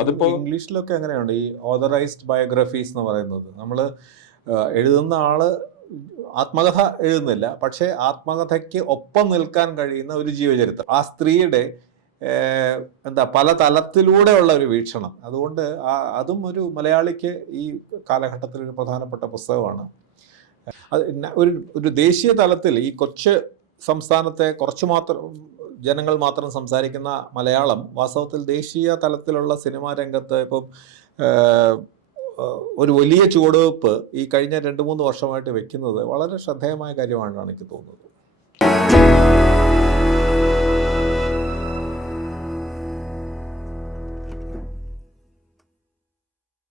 അതിപ്പോ ഇംഗ്ലീഷിലൊക്കെ അങ്ങനെയുണ്ട്, ഈ ഓതറൈസ്ഡ് ബയോഗ്രഫീസ് എന്ന് പറയുന്നത്. നമ്മൾ എഴുതുന്ന ആള് ആത്മകഥ എഴുതുന്നില്ല, പക്ഷേ ആത്മകഥയ്ക്ക് ഒപ്പം നിൽക്കാൻ കഴിയുന്ന ഒരു ജീവചരിത്രം, ആ സ്ത്രീയുടെ എന്താ പല തലത്തിലൂടെയുള്ള ഒരു വീക്ഷണം. അതുകൊണ്ട് അതും ഒരു മലയാളിക്ക് ഈ കാലഘട്ടത്തിൽ ഒരു പ്രധാനപ്പെട്ട പുസ്തകമാണ്. അത് ഒരു ദേശീയ തലത്തിൽ ഈ കൊച്ചു സംസ്ഥാനത്തെ കുറച്ച് മാത്രം ജനങ്ങൾ മാത്രം സംസാരിക്കുന്ന മലയാളം വാസ്തവത്തിൽ ദേശീയ തലത്തിലുള്ള സിനിമാ രംഗത്ത് ഇപ്പം ഒരു വലിയ ചുവടുവെപ്പ് ഈ കഴിഞ്ഞ 2-3 വർഷമായിട്ട് വെക്കുന്നത് വളരെ ശ്രദ്ധേയമായ കാര്യമാണെന്നാണ് എനിക്ക് തോന്നുന്നത്.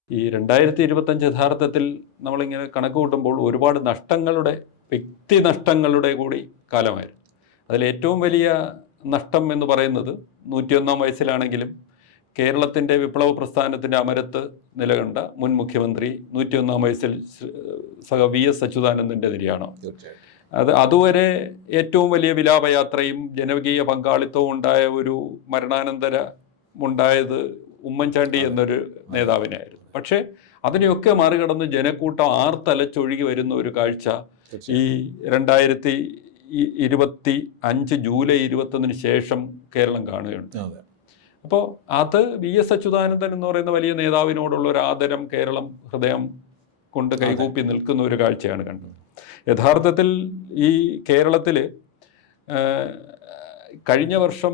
ഈ 2025 യഥാർത്ഥത്തിൽ നമ്മളിങ്ങനെ കണക്ക് കൂട്ടുമ്പോൾ ഒരുപാട് നഷ്ടങ്ങളുടെ, വ്യക്തി നഷ്ടങ്ങളുടെ കൂടി കാലമായിരുന്നു. അതിലേറ്റവും വലിയ നഷ്ടം എന്ന് പറയുന്നത് 101 വയസ്സിലാണെങ്കിലും കേരളത്തിൻ്റെ വിപ്ലവ പ്രസ്ഥാനത്തിൻ്റെ അമരത്ത് നിലകണ്ട മുൻ മുഖ്യമന്ത്രി 101 വയസ്സിൽ VS അച്യുതാനന്ദൻ്റെ നിര്യാണം. അതുവരെ ഏറ്റവും വലിയ വിലാപയാത്രയും ജനകീയ പങ്കാളിത്തവും ഉണ്ടായ ഒരു മരണാനന്തരം ഉണ്ടായത് ഉമ്മൻചാണ്ടി എന്നൊരു നേതാവിനായിരുന്നു. പക്ഷേ അതിനെയൊക്കെ മറികടന്ന് ജനക്കൂട്ടം ആർത്തലച്ചൊഴുകി വരുന്ന ഒരു കാഴ്ച ഈ 2025 ജൂലൈ 21 ശേഷം കേരളം കാണുകയുണ്ട്. അപ്പോൾ അത് VS അച്യുതാനന്ദൻ എന്ന് പറയുന്ന വലിയ നേതാവിനോടുള്ള ഒരു ആദരം കേരളം ഹൃദയം കൊണ്ട് കൈകൂപ്പി നിൽക്കുന്ന ഒരു കാഴ്ചയാണ് കണ്ടത്. യഥാർത്ഥത്തിൽ ഈ കേരളത്തിൽ കഴിഞ്ഞ വർഷം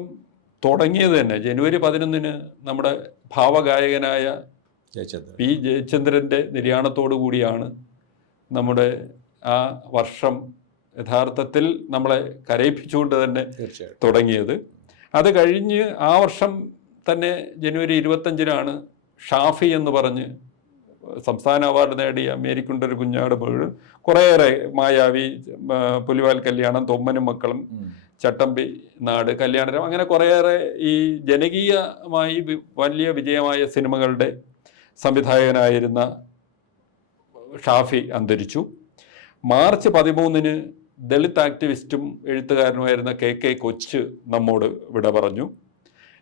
തുടങ്ങിയത് തന്നെ ജനുവരി 11 നമ്മുടെ ഭാവഗായകനായ പി ജയചന്ദ്രൻ്റെ നിര്യാണത്തോടു കൂടിയാണ് നമ്മുടെ ആ വർഷം യഥാർത്ഥത്തിൽ നമ്മളെ കരയിപ്പിച്ചുകൊണ്ട് തന്നെ തുടങ്ങിയത്. അത് കഴിഞ്ഞ് ആ വർഷം തന്നെ ജനുവരി 25 ഷാഫി എന്ന് പറഞ്ഞ് സംസ്ഥാന അവാർഡ് നേടിയ മേരിക്കുണ്ടൊരു കുഞ്ഞാട് പോലും കുറേയേറെ മായാവി, പുലിവാൽ കല്യാണം, തൊമ്മനും മക്കളും, ചട്ടമ്പി നാട്, കല്യാണരം, അങ്ങനെ കുറേയേറെ ഈ ജനകീയമായി വലിയ വിജയമായ സിനിമകളുടെ സംവിധായകനായിരുന്ന ഷാഫി അന്തരിച്ചു. മാർച്ച് 13 ദളിത് ആക്ടിവിസ്റ്റും എഴുത്തുകാരനുമായിരുന്ന KK കൊച്ച് നമ്മോട് വിട പറഞ്ഞു.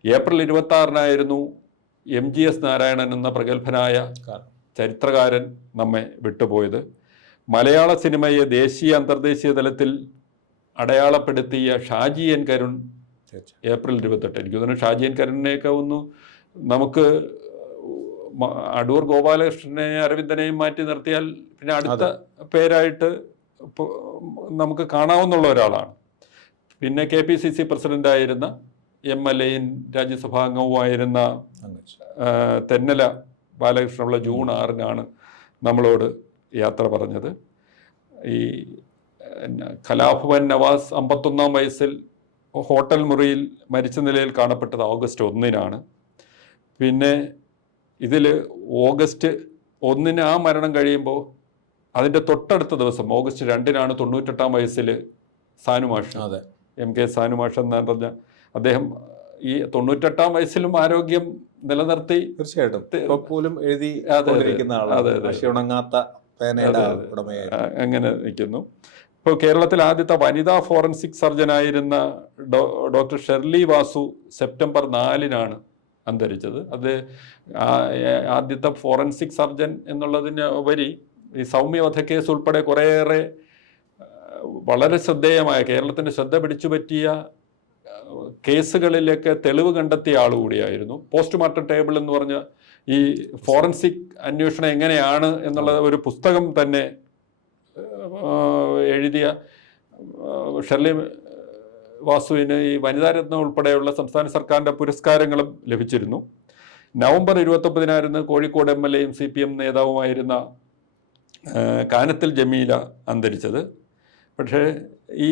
ഏപ്രിൽ 26 MGS നാരായണൻ എന്ന പ്രഗത്ഭനായ ചരിത്രകാരൻ നമ്മെ വിട്ടുപോയത്. മലയാള സിനിമയെ ദേശീയ അന്തർദേശീയ തലത്തിൽ അടയാളപ്പെടുത്തിയ ഷാജി N കരുൺ ഏപ്രിൽ 28. എനിക്ക് തോന്നുന്നു ഷാജി N കരുണിനെയൊക്കെ നമുക്ക് അടൂർ ഗോപാലകൃഷ്ണനെ, അരവിന്ദനെയും മാറ്റി നിർത്തിയാൽ പിന്നെ അടുത്ത പേരായിട്ട് നമുക്ക് കാണാവുന്ന ഒരാളാണ്. പിന്നെ KPCC പ്രസിഡൻ്റായിരുന്ന MLA-യും രാജ്യസഭാംഗവുമായിരുന്ന തെന്നല ബാലകൃഷ്ണപിള്ള ജൂൺ 6 നമ്മളോട് യാത്ര പറഞ്ഞത്. ഈ കലാഭവൻ നവാസ് 51 വയസ്സിൽ ഹോട്ടൽ മുറിയിൽ മരിച്ച നിലയിൽ കാണപ്പെട്ടത് ഓഗസ്റ്റ് 1. പിന്നെ ഇതിൽ ഓഗസ്റ്റ് 1 ആ മരണം കഴിയുമ്പോൾ അതിൻ്റെ തൊട്ടടുത്ത ദിവസം ഓഗസ്റ്റ് 2 98 വയസ്സിൽ സാനുമാഷ്, MK സാനുമാഷ് എന്ന് പറഞ്ഞ അദ്ദേഹം ഈ 98 വയസ്സിലും ആരോഗ്യം നിലനിർത്തി തീർച്ചയായിട്ടും പോലും എഴുതി അങ്ങനെ നിൽക്കുന്നു. ഇപ്പോൾ കേരളത്തിൽ ആദ്യത്തെ വനിതാ ഫോറൻസിക് സർജനായിരുന്ന ഡോക്ടർ ഷെർലി വാസു സെപ്റ്റംബർ 4 അന്തരിച്ചത്. അത് ആദ്യത്തെ ഫോറൻസിക് സർജൻ എന്നുള്ളതിന് ഉപരി ഈ സൗമ്യ വധക്കേസ് ഉൾപ്പെടെ കുറേയേറെ വളരെ ശ്രദ്ധേയമായ കേരളത്തിൻ്റെ ശ്രദ്ധ പിടിച്ചു പറ്റിയ കേസുകളിലൊക്കെ തെളിവ് കണ്ടെത്തിയ ആളുകൂടിയായിരുന്നു. പോസ്റ്റ്മോർട്ടം ടേബിൾ എന്ന് പറഞ്ഞ ഈ ഫോറൻസിക് അന്വേഷണം എങ്ങനെയാണ് എന്നുള്ള ഒരു പുസ്തകം തന്നെ എഴുതിയ ഷെർലി വാസുവിന് ഈ വനിതാരത്നം ഉൾപ്പെടെയുള്ള സംസ്ഥാന സർക്കാരിൻ്റെ പുരസ്കാരങ്ങളും ലഭിച്ചിരുന്നു. നവംബർ 29 കോഴിക്കോട് MLA-യും CPM നേതാവുമായിരുന്ന കാനത്തിൽ ജമീല അന്തരിച്ചത്. പക്ഷേ ഈ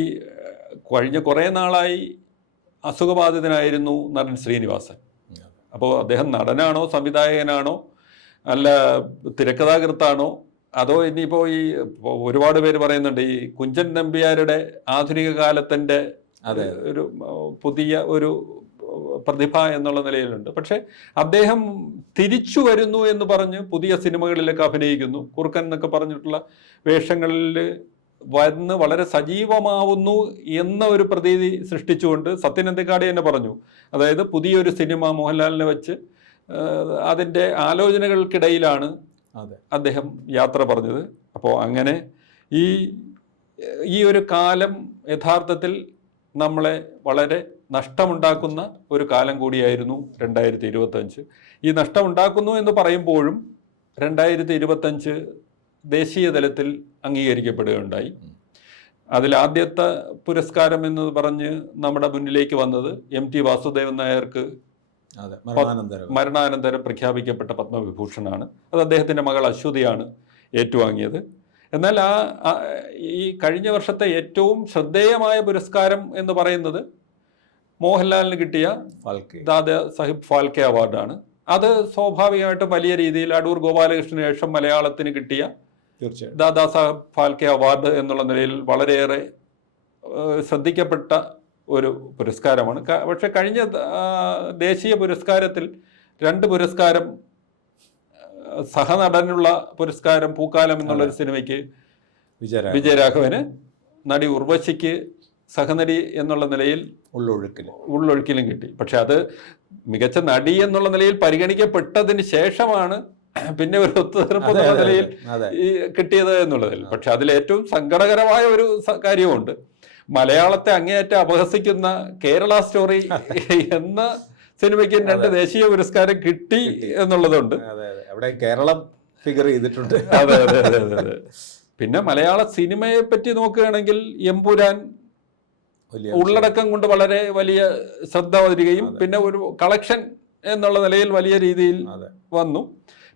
കഴിഞ്ഞ കുറേ നാളായി അസുഖബാധിതനായിരുന്നു നടൻ ശ്രീനിവാസൻ. അപ്പോൾ അദ്ദേഹം നടനാണോ, സംവിധായകനാണോ, അല്ല തിരക്കഥാകൃത്താണോ, അതോ ഇനിയിപ്പോൾ ഈ ഒരുപാട് പേര് പറയുന്നുണ്ട് ഈ കുഞ്ചൻ നമ്പ്യാരുടെ ആധുനിക കാലത്തിൻ്റെ ഒരു പുതിയ ഒരു പ്രതിഭ എന്നുള്ള നിലയിലുണ്ട്. പക്ഷെ അദ്ദേഹം തിരിച്ചു വരുന്നു എന്ന് പറഞ്ഞ് പുതിയ സിനിമകളിലൊക്കെ അഭിനയിക്കുന്നു. കുറുക്കൻ എന്നൊക്കെ പറഞ്ഞിട്ടുള്ള വേഷങ്ങളിൽ വന്ന് വളരെ സജീവമാവുന്നു എന്ന ഒരു പ്രതീതി സൃഷ്ടിച്ചുകൊണ്ട് സത്യൻ അന്തിക്കാട് തന്നെ പറഞ്ഞു. അതായത് പുതിയൊരു സിനിമ മോഹൻലാലിനെ വെച്ച് അതിൻ്റെ ആലോചനകൾക്കിടയിലാണ് അതെ. അദ്ദേഹം യാത്ര പറഞ്ഞത്. അപ്പോൾ അങ്ങനെ ഈ ഒരു കാലം യഥാർത്ഥത്തിൽ നമ്മളെ വളരെ നഷ്ടമുണ്ടാക്കുന്ന ഒരു കാലം കൂടിയായിരുന്നു 2025. ഈ നഷ്ടമുണ്ടാക്കുന്നു എന്ന് പറയുമ്പോഴും 2025 ദേശീയ തലത്തിൽ അംഗീകരിക്കപ്പെടുകയുണ്ടായി. അതിലാദ്യത്തെ പുരസ്കാരം എന്ന് പറഞ്ഞ് നമ്മുടെ മുന്നിലേക്ക് വന്നത് MT വാസുദേവൻ നായർക്ക് മരണാനന്തരം പ്രഖ്യാപിക്കപ്പെട്ട പത്മവിഭൂഷണാണ്. അത് അദ്ദേഹത്തിൻ്റെ മകൾ അശ്വതിയാണ് ഏറ്റുവാങ്ങിയത്. എന്നാൽ ഈ കഴിഞ്ഞ വർഷത്തെ ഏറ്റവും ശ്രദ്ധേയമായ പുരസ്കാരം എന്ന് പറയുന്നത് മോഹൻലാലിന് കിട്ടിയ ദാദാ സാഹിബ് ഫാൽക്കെ അവാർഡാണ്. അത് സ്വാഭാവികമായിട്ടും വലിയ രീതിയിൽ അടൂർ ഗോപാലകൃഷ്ണന് ശേഷം മലയാളത്തിന് കിട്ടിയ ദാദാ സാഹിബ് ഫാൽക്കെ അവാർഡ് എന്നുള്ള നിലയിൽ വളരെയേറെ ശ്രദ്ധിക്കപ്പെട്ട ഒരു പുരസ്കാരമാണ്. പക്ഷെ കഴിഞ്ഞ ദേശീയ പുരസ്കാരത്തിൽ 2 പുരസ്കാരം, സഹനടനുള്ള പുരസ്കാരം പൂക്കാലം എന്നുള്ളൊരു സിനിമയ്ക്ക് വിജയരാഘവന്, നടി ഉർവശിക്ക് സഹനടി എന്നുള്ള നിലയിൽ ഉള്ളൊഴുക്കിലും കിട്ടി. പക്ഷെ അത് മികച്ച നടി എന്നുള്ള നിലയിൽ പരിഗണിക്കപ്പെട്ടതിന് ശേഷമാണ് പിന്നെ ഒരു ഒത്തുതീർപ്പ് എന്നുള്ള നിലയിൽ കിട്ടിയത് എന്നുള്ളതിൽ. പക്ഷെ അതിൽ ഏറ്റവും സങ്കടകരമായ ഒരു കാര്യമുണ്ട്. മലയാളത്തെ അങ്ങേയറ്റം അപഹസിക്കുന്ന കേരള സ്റ്റോറി എന്ന സിനിമയ്ക്ക് 2 ദേശീയ പുരസ്കാരം കിട്ടി എന്നുള്ളതുണ്ട്. കേരളം ഫിഗർ ചെയ്തിട്ടുണ്ട്. അതെ അതെ അതെ അതെ അതെ. പിന്നെ മലയാള സിനിമയെ പറ്റി നോക്കുകയാണെങ്കിൽ എമ്പുരാൻ ഉള്ളടക്കം കൊണ്ട് വളരെ വലിയ ശ്രദ്ധ വരികയും പിന്നെ ഒരു കളക്ഷൻ എന്നുള്ള നിലയിൽ വലിയ രീതിയിൽ വന്നു.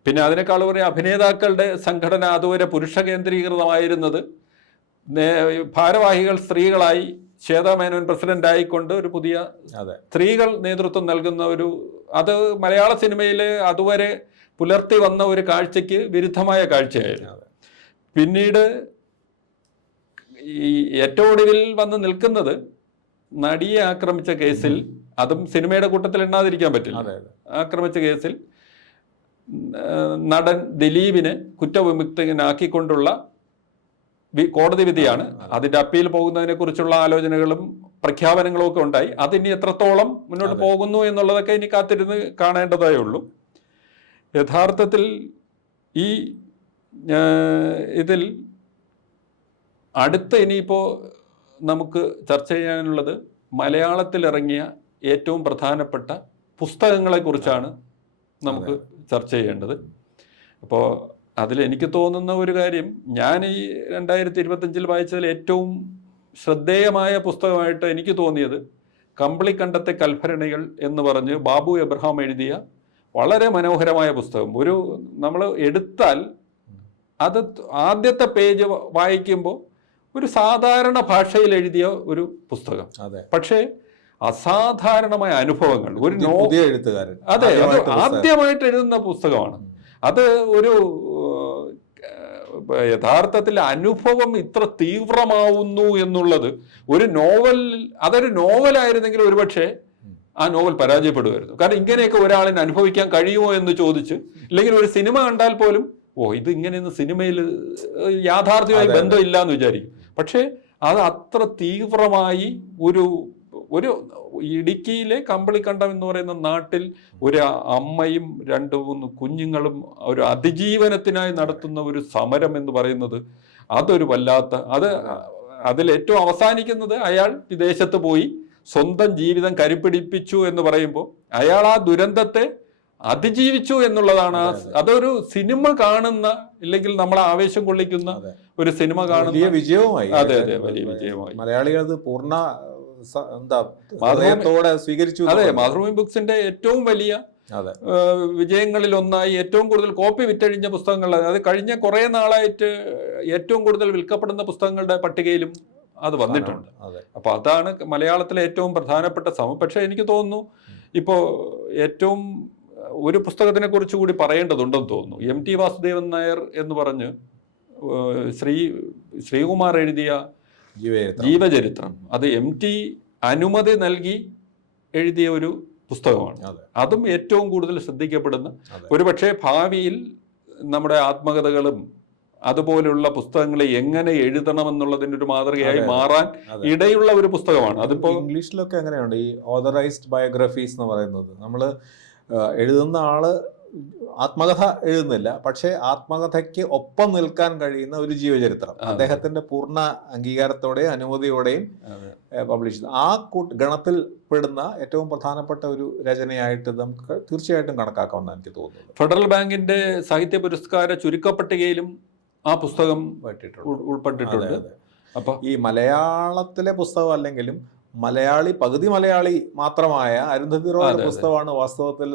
പിന്നെ അതിനേക്കാൾ പറയുക അഭിനേതാക്കളുടെ സംഘടന അതുവരെ പുരുഷ കേന്ദ്രീകൃതമായിരുന്നത് ഭാരവാഹികൾ സ്ത്രീകളായി ശ്വേതാ മേനോൻ പ്രസിഡന്റ് ആയിക്കൊണ്ട് ഒരു പുതിയ സ്ത്രീകൾ നേതൃത്വം നൽകുന്ന അത് മലയാള സിനിമയിലെ അതുവരെ പുലർത്തി വന്ന ഒരു കാഴ്ചയ്ക്ക് വിരുദ്ധമായ കാഴ്ചയായിരുന്നു. പിന്നീട് ഈ ഏറ്റവും ഒടുവിൽ വന്ന് നിൽക്കുന്നത് നടിയെ ആക്രമിച്ച കേസിൽ, അതും സിനിമയുടെ കൂട്ടത്തിൽ എണ്ണാതിരിക്കാൻ പറ്റില്ല, ആക്രമിച്ച കേസിൽ നടൻ ദിലീപിനെ കുറ്റവിമുക്തനാക്കിക്കൊണ്ടുള്ള കോടതി വിധിയാണ്. അതിന്റെ അപ്പീൽ പോകുന്നതിനെ കുറിച്ചുള്ള ആലോചനകളും പ്രഖ്യാപനങ്ങളും ഒക്കെ ഉണ്ടായി. അതിനി എത്രത്തോളം മുന്നോട്ട് പോകുന്നു എന്നുള്ളതൊക്കെ ഇനി കാത്തിരുന്ന് കാണേണ്ടതേ ഉള്ളൂ. യഥാർത്ഥത്തിൽ ഈ ഇതിൽ അടുത്ത ഇനിയിപ്പോൾ നമുക്ക് ചർച്ച ചെയ്യാനുള്ളത് മലയാളത്തിൽ ഇറങ്ങിയ ഏറ്റവും പ്രധാനപ്പെട്ട പുസ്തകങ്ങളെക്കുറിച്ചാണ് നമുക്ക് ചർച്ച ചെയ്യേണ്ടത്. അപ്പോൾ അതിലെനിക്ക് തോന്നുന്ന ഒരു കാര്യം, ഞാൻ ഈ 2025 വായിച്ചതിൽ ഏറ്റവും ശ്രദ്ധേയമായ പുസ്തകമായിട്ട് എനിക്ക് തോന്നിയത് കമ്പിളിക്കണ്ടത്തെ കൽഭരണികൾ എന്ന് പറഞ്ഞ് ബാബു എബ്രഹാം എഴുതിയ വളരെ മനോഹരമായ പുസ്തകം. നമ്മൾ എടുത്താൽ അത് ആദ്യത്തെ പേജ് വായിക്കുമ്പോൾ ഒരു സാധാരണ ഭാഷയിൽ എഴുതിയ ഒരു പുസ്തകം, പക്ഷേ അസാധാരണമായ അനുഭവങ്ങൾ. എഴുത്തുകാരൻ ആദ്യമായിട്ട് എഴുതുന്ന പുസ്തകമാണ് അത്. യഥാർത്ഥത്തിൽ അനുഭവം ഇത്ര തീവ്രമാവുന്നു എന്നുള്ളത് അതൊരു നോവലായിരുന്നെങ്കിൽ ഒരുപക്ഷെ ആ നോവൽ പരാജയപ്പെടുമായിരുന്നു. കാരണം ഇങ്ങനെയൊക്കെ ഒരാളിന് അനുഭവിക്കാൻ കഴിയുമോ എന്ന് ചോദിച്ച്, ഇല്ലെങ്കിൽ ഒരു സിനിമ കണ്ടാൽ പോലും ഇത് ഇങ്ങനെയൊന്നും സിനിമയിൽ യാഥാർത്ഥ്യമായി ബന്ധമില്ല എന്ന് വിചാരിക്കും. പക്ഷേ അത് അത്ര തീവ്രമായി ഒരു ഇടുക്കിയിലെ കമ്പിളിക്കണ്ടം എന്ന് പറയുന്ന നാട്ടിൽ ഒരു അമ്മയും 2-3 കുഞ്ഞുങ്ങളും ഒരു അതിജീവനത്തിനായി നടത്തുന്ന ഒരു സമരം എന്ന് പറയുന്നത് അതൊരു വല്ലാത്ത അതിൽ ഏറ്റവും അവസാനിക്കുന്നത് അയാൾ വിദേശത്ത് പോയി സ്വന്തം ജീവിതം കരിപ്പിടിപ്പിച്ചു എന്ന് പറയുമ്പോൾ അയാൾ ആ ദുരന്തത്തെ അതിജീവിച്ചു എന്നുള്ളതാണ്. അതൊരു സിനിമ കാണുന്ന, ഇല്ലെങ്കിൽ നമ്മളെ ആവേശം കൊള്ളിക്കുന്ന ഒരു സിനിമ കാണുന്ന വലിയ വിജയവുമായി. അതെ അതെ, വലിയ വിജയമായി. മലയാളികൾ അത് പൂർണ്ണ സ്വീകരിച്ചു. അതെ, മാതൃഭൂമി ബുക്സിന്റെ ഏറ്റവും വലിയ വിജയങ്ങളിൽ ഒന്നായി, ഏറ്റവും കൂടുതൽ കോപ്പി വിറ്റഴിഞ്ഞ പുസ്തകങ്ങൾ, അത് കഴിഞ്ഞ കുറെ നാളായിട്ട് ഏറ്റവും കൂടുതൽ വിൽക്കപ്പെടുന്ന പുസ്തകങ്ങളുടെ പട്ടികയിലും അത് വന്നിട്ടുണ്ട്. അപ്പൊ അതാണ് മലയാളത്തിലെ ഏറ്റവും പ്രധാനപ്പെട്ട പക്ഷെ എനിക്ക് തോന്നുന്നു ഇപ്പോൾ ഏറ്റവും ഒരു പുസ്തകത്തിനെ കുറിച്ച് കൂടി പറയേണ്ടതുണ്ടെന്ന് തോന്നുന്നു. MT വാസുദേവൻ നായർ എന്ന് പറഞ്ഞ് ശ്രീകുമാർ എഴുതിയ ജീവചരിത്രം. അത് MT അനുമതി നൽകി എഴുതിയ ഒരു പുസ്തകമാണ്. അതും ഏറ്റവും കൂടുതൽ ശ്രദ്ധിക്കപ്പെടുന്ന, ഒരുപക്ഷെ ഭാവിയിൽ നമ്മുടെ ആത്മകഥകളും അതുപോലുള്ള പുസ്തകങ്ങളെ എങ്ങനെ എഴുതണമെന്നുള്ളതിൻ്റെ ഒരു മാതൃകയായി മാറാൻ ഇടയുള്ള ഒരു പുസ്തകമാണ്. അതിപ്പോ ഇംഗ്ലീഷിലൊക്കെ അങ്ങനെയുണ്ട്, ഈ ഓതറൈസ്ഡ് ബയോഗ്രഫീസ് എന്ന് പറയുന്നത്. നമ്മൾ എഴുതുന്ന ആള് ആത്മകഥ എഴുതുന്നില്ല, പക്ഷേ ആത്മകഥയ്ക്ക് ഒപ്പം നിൽക്കാൻ കഴിയുന്ന ഒരു ജീവചരിത്രം അദ്ദേഹത്തിന്റെ പൂർണ്ണ അംഗീകാരത്തോടെയും അനുമതിയോടെയും പബ്ലിഷ് ചെയ്തു. ആ ഗണത്തിൽ പെടുന്ന ഏറ്റവും പ്രധാനപ്പെട്ട ഒരു രചനയായിട്ട് നമുക്ക് തീർച്ചയായിട്ടും കണക്കാക്കാമെന്ന് എനിക്ക് തോന്നുന്നത്. ഫെഡറൽ ബാങ്കിന്റെ സാഹിത്യ പുരസ്കാര ചുരുക്കപ്പട്ടികയിലും ആ പുസ്തകം ഉൾപ്പെട്ടിട്ടുണ്ട്. അപ്പൊ ഈ മലയാളത്തിലെ പുസ്തകം അല്ലെങ്കിലും പകുതി മലയാളി മാത്രമായ അരുന്ധതി റോയുടെ പുസ്തകമാണ് വാസ്തവത്തിൽ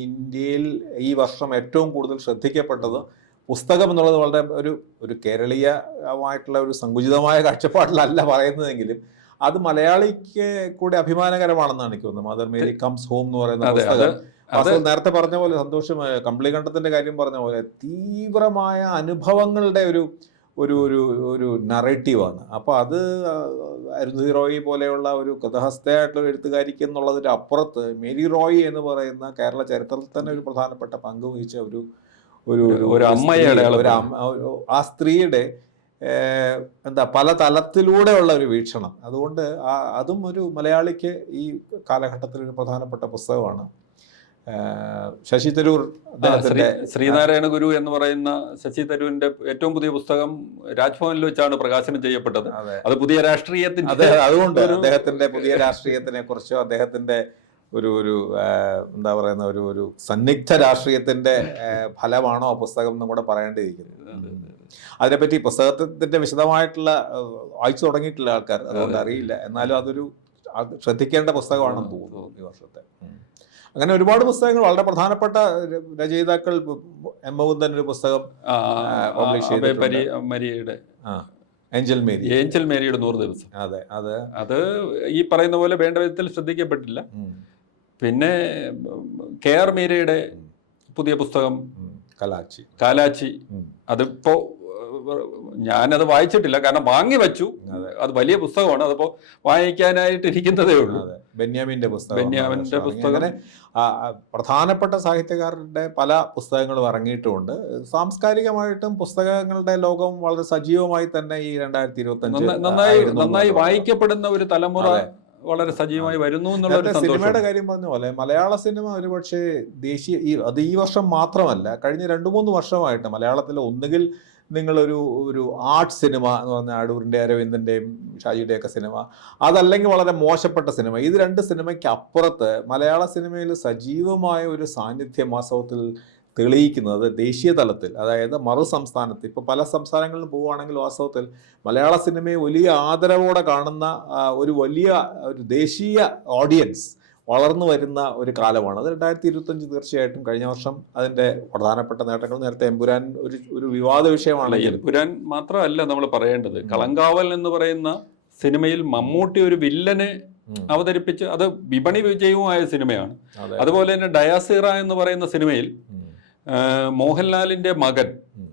ഇന്ത്യയിൽ ഈ വർഷം ഏറ്റവും കൂടുതൽ ശ്രദ്ധിക്കപ്പെട്ടത്. പുസ്തകം എന്നുള്ളത് വളരെ ഒരു കേരളീയമായിട്ടുള്ള ഒരു സങ്കുചിതമായ കാഴ്ചപ്പാടിലല്ല പറയുന്നതെങ്കിലും അത് മലയാളിക്ക് കൂടി അഭിമാനകരമാണെന്നാണ് എനിക്ക് തോന്നുന്നത്. മദർ മേരി കംസ് ഹോം എന്ന് പറയുന്ന പുസ്തകം നേരത്തെ പറഞ്ഞ പോലെ സന്തോഷമായ കമ്പിളികണ്ഠത്തിന്റെ കാര്യം പറഞ്ഞ പോലെ തീവ്രമായ അനുഭവങ്ങളുടെ ഒരു ഒരു ഒരു ഒരു നറേറ്റീവാണ്. അപ്പോൾ അത് അരുന്ധതി റോയി പോലെയുള്ള ഒരു കൃതഹസ്ഥയായിട്ടുള്ള എഴുത്തുകാരിക്ക് എന്നുള്ളതിൻ്റെ അപ്പുറത്ത് മേരി റോയി എന്ന് പറയുന്ന കേരള ചരിത്രത്തിൽ തന്നെ ഒരു പ്രധാനപ്പെട്ട പങ്ക് വഹിച്ച ആ സ്ത്രീയുടെ പല തലത്തിലൂടെയുള്ള ഒരു വീക്ഷണം. അതുകൊണ്ട് അതും ഒരു മലയാളിക്ക് ഈ കാലഘട്ടത്തിൽ ഒരു പ്രധാനപ്പെട്ട പുസ്തകമാണ്. ശശി തരൂർ ശ്രീനാരായണ ഗുരു എന്ന് പറയുന്ന ശശി തരൂരിന്റെ ഏറ്റവും പുതിയ പുസ്തകം രാജ്ഭവനിൽ വെച്ചാണ് പ്രകാശനം ചെയ്യപ്പെട്ടത്. അത് പുതിയ രാഷ്ട്രീയത്തിന്റെ അതുകൊണ്ട് അദ്ദേഹത്തിന്റെ പുതിയ രാഷ്ട്രീയത്തിനെ കുറിച്ചോ അദ്ദേഹത്തിന്റെ ഒരു ഒരു സന്നിഗ്ധ രാഷ്ട്രീയത്തിന്റെ ഫലമാണോ ആ പുസ്തകം എന്നും കൂടെ പറയേണ്ടിയിരിക്കുന്നു. അതിനെപ്പറ്റി പുസ്തകത്തിന്റെ വിശദമായിട്ടുള്ള വായിച്ചു തുടങ്ങിയിട്ടുള്ള ആൾക്കാർ അതുകൊണ്ട് അറിയില്ല. എന്നാലും അതൊരു ശ്രദ്ധിക്കേണ്ട പുസ്തകമാണെന്ന് തോന്നുന്നു ഈ വർഷത്തെ. അങ്ങനെ ഒരുപാട് പുസ്തകങ്ങൾ വളരെ പ്രധാനപ്പെട്ട രചയിതാക്കൾ എം മുകുന്ദൻ ഒരു പുസ്തകം പബ്ലിഷ് ചെയ്തിട്ടുണ്ട്. ഏഞ്ചൽ മേരിയുടെ 100 ദിവസം. അതെ, അത് ഈ പറയുന്ന പോലെ വേണ്ട വിധത്തിൽ ശ്രദ്ധിക്കപ്പെട്ടില്ല. പിന്നെ KR മീരയുടെ പുതിയ പുസ്തകം കാലാച്ചി അതിപ്പോ ഞാനത് വായിച്ചിട്ടില്ല, കാരണം വാങ്ങി വെച്ചു. അത് വലിയ പുസ്തകമാണ്, അതിപ്പോ വായിക്കാനായിട്ട് ഇരിക്കുന്നതേ ഉള്ളൂ. ബെന്യാമിന്റെ പുസ്തകം അങ്ങനെ പ്രധാനപ്പെട്ട സാഹിത്യകാരുടെ പല പുസ്തകങ്ങളും ഇറങ്ങിയിട്ടുമുണ്ട്. സാംസ്കാരികമായിട്ടും പുസ്തകങ്ങളുടെ ലോകം വളരെ സജീവമായി തന്നെ ഈ 2025 നന്നായി വായിക്കപ്പെടുന്ന ഒരു തലമുറ വളരെ സജീവമായി വരുന്നു എന്നുള്ള സിനിമയുടെ കാര്യം പറഞ്ഞ പോലെ മലയാള സിനിമ ഒരുപക്ഷെ അത് ഈ വർഷം മാത്രമല്ല, കഴിഞ്ഞ 2-3 വർഷമായിട്ട് മലയാളത്തിൽ ഒന്നുകിൽ നിങ്ങളൊരു ആർട്ട് സിനിമ എന്ന് പറഞ്ഞാൽ അടൂരിൻ്റെ അരവിന്ദൻ്റെയും ഷാജിയുടെയൊക്കെ സിനിമ, അതല്ലെങ്കിൽ വളരെ മോശപ്പെട്ട സിനിമ, ഇത് 2 സിനിമയ്ക്ക് അപ്പുറത്ത് മലയാള സിനിമയിൽ സജീവമായ ഒരു സാന്നിധ്യം വാസ്തവത്തിൽ തെളിയിക്കുന്നത് ദേശീയ തലത്തിൽ, അതായത് മറു സംസ്ഥാനത്ത് ഇപ്പോൾ പല സംസ്ഥാനങ്ങളിലും പോവുകയാണെങ്കിൽ വാസ്തവത്തിൽ മലയാള സിനിമയെ വലിയ ആദരവോടെ കാണുന്ന ഒരു ദേശീയ ഓഡിയൻസ് വളർന്നു വരുന്ന ഒരു കാലമാണ്. അത് 2025 തീർച്ചയായിട്ടും. കഴിഞ്ഞ വർഷം അതിന്റെ പ്രധാനപ്പെട്ട നേട്ടങ്ങൾ നേരത്തെ എമ്പുരാൻ ഒരു വിവാദ വിഷയമാണെങ്കിൽ എമ്പുരാൻ മാത്രമല്ല നമ്മൾ പറയേണ്ടത്, കളങ്കാവൽ എന്ന് പറയുന്ന സിനിമയിൽ മമ്മൂട്ടി ഒരു വില്ലനെ അവതരിപ്പിച്ച് അത് വിപണി വിജയവുമായ സിനിമയാണ്. അതുപോലെ തന്നെ ഡയാസീറ എന്ന് പറയുന്ന സിനിമയിൽ മോഹൻലാലിന്റെ മകൻ,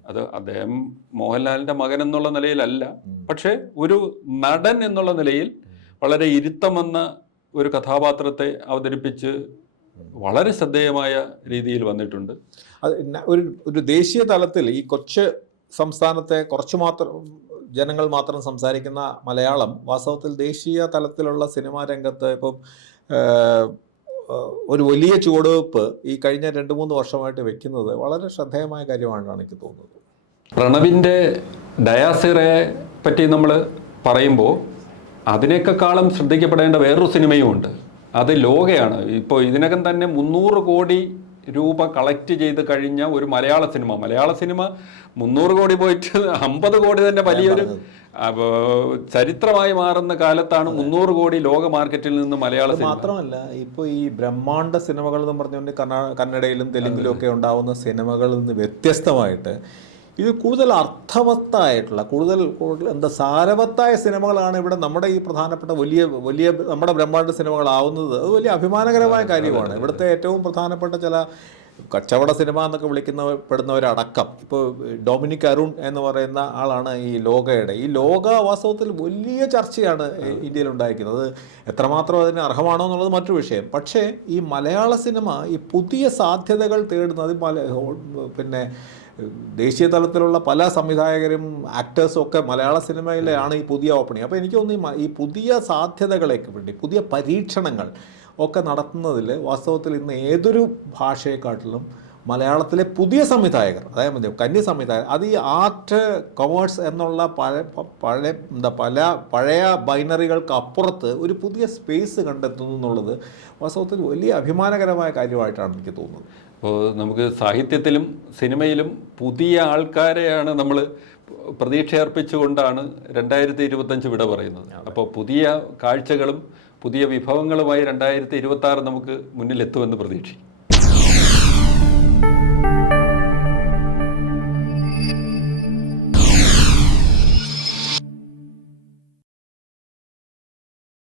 അത് അദ്ദേഹം മോഹൻലാലിന്റെ മകൻ എന്നുള്ള നിലയിലല്ല, പക്ഷെ ഒരു നടൻ എന്നുള്ള നിലയിൽ വളരെ ഇരുത്തമെന്ന ഒരു കഥാപാത്രത്തെ അവതരിപ്പിച്ച് വളരെ ശ്രദ്ധേയമായ രീതിയിൽ വന്നിട്ടുണ്ട്. അത് ഒരു ദേശീയ തലത്തിൽ ഈ കൊച്ചു സംസ്ഥാനത്തെ കുറച്ചു മാത്രം ജനങ്ങൾ മാത്രം സംസാരിക്കുന്ന മലയാളം വാസ്തവത്തിൽ ദേശീയ തലത്തിലുള്ള സിനിമാ രംഗത്ത് ഇപ്പം ഒരു വലിയ ചുവടുവെപ്പ് ഈ കഴിഞ്ഞ 2-3 വർഷമായിട്ട് വെക്കുന്നത് വളരെ ശ്രദ്ധേയമായ കാര്യമാണെന്നാണ് എനിക്ക് തോന്നുന്നത്. പ്രണവിൻ്റെ ഡയാസിറയെ പറ്റി നമ്മൾ പറയുമ്പോൾ അതിനേക്കാളും ശ്രദ്ധിക്കപ്പെടേണ്ട വേറൊരു സിനിമയും ഉണ്ട്. അത് ലോകയാണ്. ഇപ്പോൾ ഇതിനകം തന്നെ 300 കോടി രൂപ കളക്ട് ചെയ്ത് കഴിഞ്ഞ ഒരു മലയാള സിനിമ 300 കോടി പോയിട്ട് 50 കോടി തന്നെ വലിയൊരു ചരിത്രമായി മാറുന്ന കാലത്താണ് 300 കോടി ലോക മാർക്കറ്റിൽ നിന്ന് മലയാള സിനിമ. മാത്രമല്ല ഇപ്പോൾ ഈ ബ്രഹ്മാണ്ഡ സിനിമകൾ എന്ന് പറഞ്ഞുകൊണ്ട് കന്നഡയിലും തെലുങ്കിലും ഒക്കെ ഉണ്ടാവുന്ന സിനിമകളിൽ നിന്ന് വ്യത്യസ്തമായിട്ട് ഇത് കൂടുതൽ അർത്ഥവത്തായിട്ടുള്ള കൂടുതൽ സാരവത്തായ സിനിമകളാണ് ഇവിടെ നമ്മുടെ ഈ പ്രധാനപ്പെട്ട വലിയ നമ്മുടെ ബ്രഹ്മാണ്ഡ സിനിമകളാവുന്നത്. അത് വലിയ അഭിമാനകരമായ കാര്യമാണ്. ഇവിടുത്തെ ഏറ്റവും പ്രധാനപ്പെട്ട ചില കച്ചവട സിനിമ എന്നൊക്കെ വിളിക്കപ്പെടുന്നവരടക്കം ഇപ്പോൾ ഡൊമിനിക് അരുൺ എന്ന് പറയുന്ന ആളാണ് ഈ ലോക വാസ്തവത്തിൽ വലിയ ചർച്ചയാണ് ഇന്ത്യയിൽ ഉണ്ടായിരിക്കുന്നത്. എത്രമാത്രം അതിന് അർഹമാണോ എന്നുള്ളത് മറ്റൊരു വിഷയം. പക്ഷേ ഈ മലയാള സിനിമ ഈ പുതിയ സാധ്യതകൾ തേടുന്നത് പിന്നെ ദേശീയ തലത്തിലുള്ള പല സംവിധായകരും ആക്ടേഴ്സും ഒക്കെ മലയാള സിനിമയിലാണ് ഈ പുതിയ ഓപ്പണിങ്. അപ്പോൾ എനിക്ക് തോന്നുന്നു ഈ പുതിയ സാധ്യതകളേക്ക് വേണ്ടി പുതിയ പരീക്ഷണങ്ങൾ ഒക്കെ നടത്തുന്നതിൽ വാസ്തവത്തിൽ ഇന്ന് ഏതൊരു ഭാഷയെക്കാട്ടിലും മലയാളത്തിലെ പുതിയ സംവിധായകർ, അതായത് കന്യ സംവിധായകർ, അത് ഈ ആർട്ട് കൊമേഴ്സ് എന്നുള്ള പഴയ ബൈനറികൾക്ക് അപ്പുറത്ത് ഒരു പുതിയ സ്പേസ് കണ്ടെത്തുന്നു എന്നുള്ളത് വാസ്തവത്തിൽ വലിയ അഭിമാനകരമായ കാര്യമായിട്ടാണ് എനിക്ക് തോന്നുന്നത്. അപ്പോൾ നമുക്ക് സാഹിത്യത്തിലും സിനിമയിലും പുതിയ ആൾക്കാരെയാണ് നമ്മൾ പ്രതീക്ഷയർപ്പിച്ചുകൊണ്ടാണ് 2025 വിട പറയുന്നത്. അപ്പോൾ പുതിയ കാഴ്ചകളും പുതിയ വിഭവങ്ങളുമായി 2026 നമുക്ക് മുന്നിലെത്തുമെന്ന് പ്രതീക്ഷിക്കും.